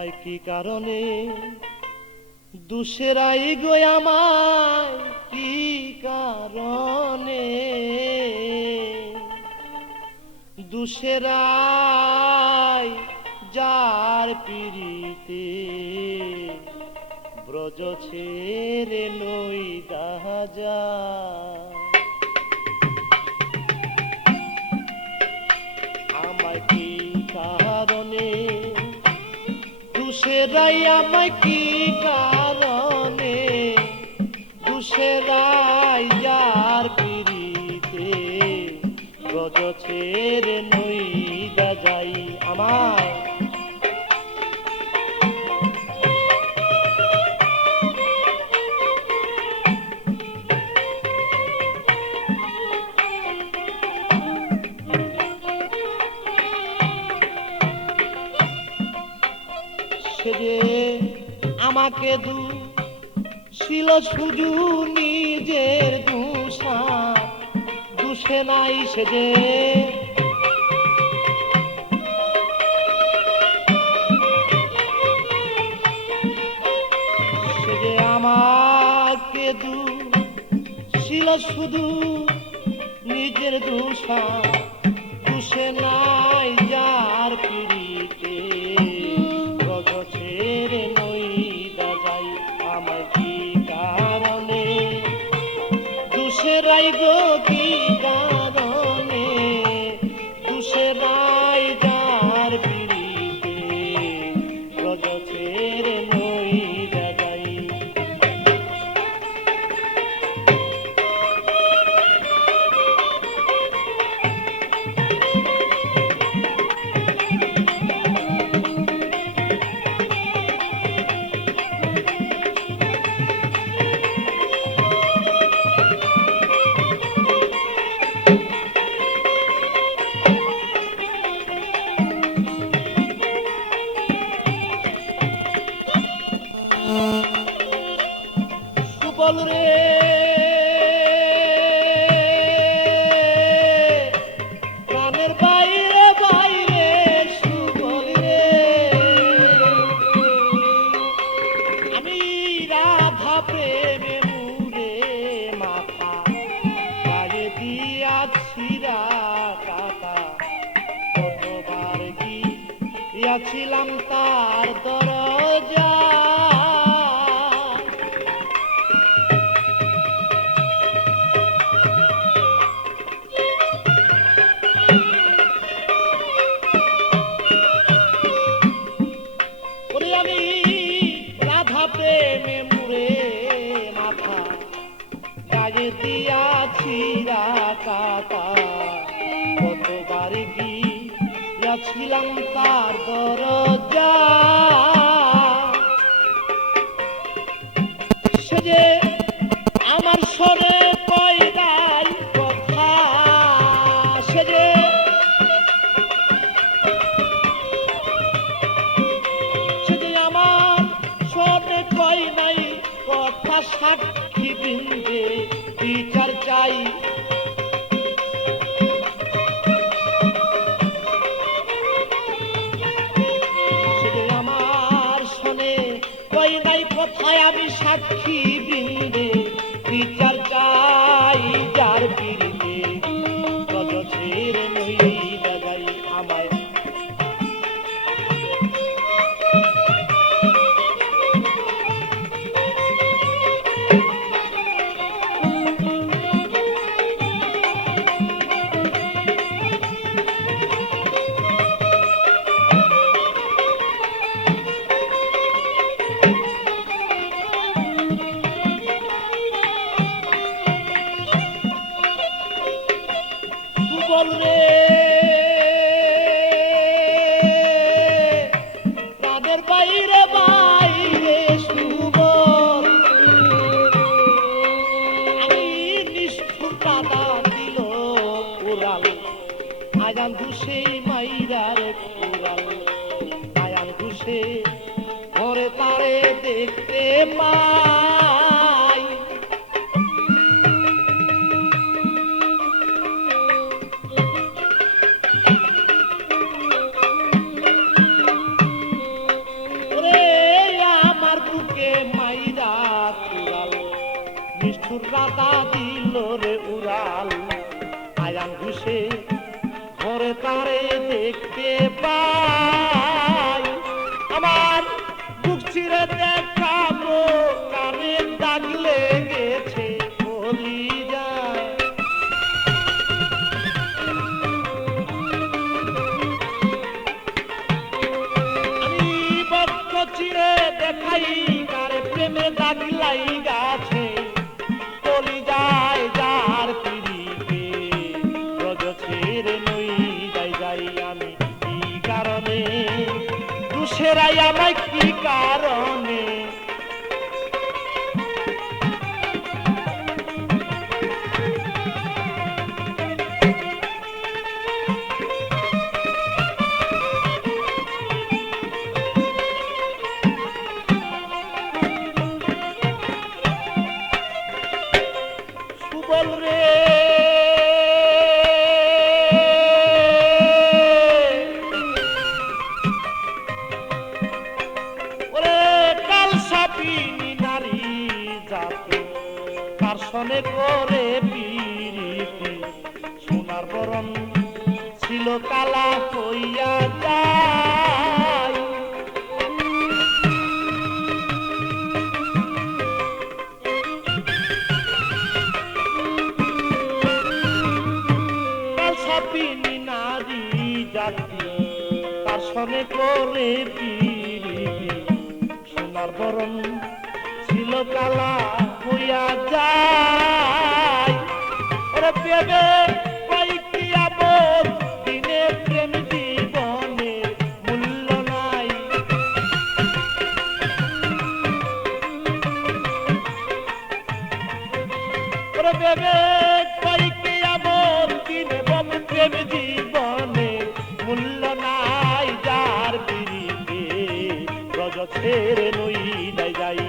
কি কারণে দুসেরাই গো আমায় কি কারণে দুসেরাই যার পিরিতে ব্রজ ছেড়ে লই দাজা আমায় কি কারণে দুসেরাই আমায় কি কারণে দুসেরাই যার পিরিতে ব্রজ ছেড়ে নই দাজাই আমায় সে যে আমাকে ছিল শুধু নিজের দুষা দুষে নাই সে যে আমাকে ছিল শুধু নিজের দুষা দুষে নাই যার পিড়িতে ব্রজ ছেড়ে নই দাজাই আমায় কি কারণে দুসেরাই গো কি কারণে দুসেরাই যার পিড়িতে ব্রজ ছেড়ে নই দাজাই সুবল রে প্রাণের বাইরে বাইরে সুবল রে আমি রাধা প্রেমে মুরে মাথা গায়ে দিয়াছি কাকা কতবার গিয়াছিলাম তার দরজা আমি রাধা প্রেমে মুরে মাথা গায়ে দিয়াছি কাকা কতবার গিয়াছিলাম তার দরজা সে যে আমার সরে পয়দাই কথা সে যে কই নাই কথা সাক্ষী বৃন্দে বিচার চাই আমার শোনে কই নাই কথায় আমি সাক্ষী বৃন্দে বিচার চাই যার পিড়িতে ব্রজ ছেড়ে নই দাজাই আমায় সুবল রে প্রাণের বাইরে বাইরে সুবল আমি নিষ্ঠুর কাদা দিল উড়াল আয়ান ঘুষে মাইরার উড়াল আয়ান ঘুষে ঘরে তারে দেখতে পাই বন্ধুর রাধা দিল রে উড়াল আয়ান ঘুষে ঘরে তারে দেখতে পাই আমার বুক চিরে দেখাবো কানে দাগ লেগেছে বলি যায় আমি বক্ষ চিরে দেখাই কারে প্রেমে দাগ লাইগাছে বলি যায় যার পিড়িতে রজ ছেড়ে নই যাই আমি কি কারণে দুসেরাই আমায় কি কারণে সুবল রে সনে করে পিরিতি সোনার বরণ ছিল কালা হইয়া যায় কাল সাপিনী নারী জাতি তার সনে করে পিরিতি সোনার বরণ ছিল কালা হইয়া যায় ওরে প্রেমে কয়েকটি আমল দিনে প্রেম জীবনে মূল্য নাই ওরে প্রেমে কয়েকটি আমল দিনে প্রেম জীবনে মূল্য নাই যার পিড়িতে রজ ছেড়ে নই যাই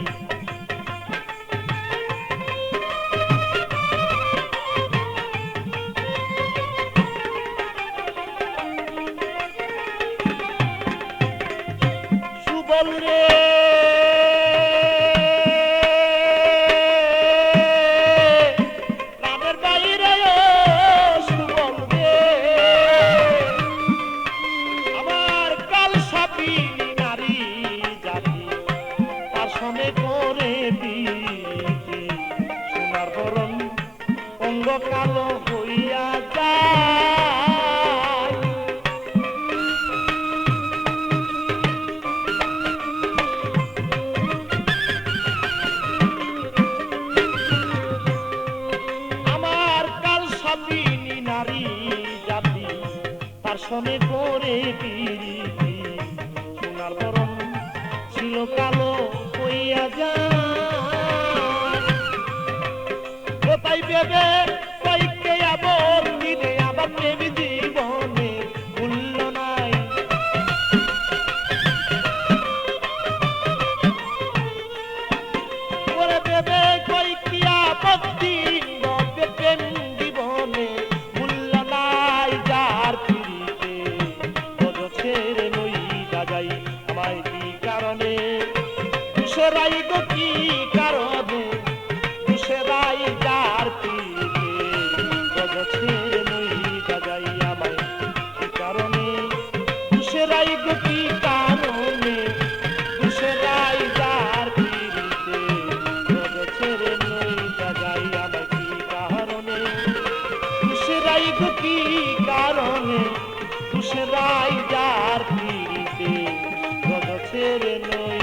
রে প্রাণের বাইরে সুবল রে আমার কাল সাপিনী নারী জাতি তার সনে করে বিধি সোনার বরণ অঙ্গ কালো হইয়া যায় নারী জাতি তার সনে করে পিরিতি সোনার বরণ ছিল কালো হইয়া যায় তাই ভেবে কয়েককে আবার দিনে আবার প্রেম জীবনে মূল্য নাই ওরে ভেবে কয়েকটি আপত্তি প্রেম জীবনে মূল্য নাই যার পিড়িতে রজ ছেড়ে নই যাই আমায় কি কারণে দুসেরাই গো কি কারণে দুসেরাই যার পিড়িতে রজ ছেড়ে নই যাই আমায় কি কারণে দুসেরাই গো কি কারণে দুসেরাই যার পিড়িতে রজ ছেড়ে নই যাই আমায় কি কারণে দুসেরাই গো কি কারণে দুসেরাই যার পিড়িতে রজ ছেড়ে নই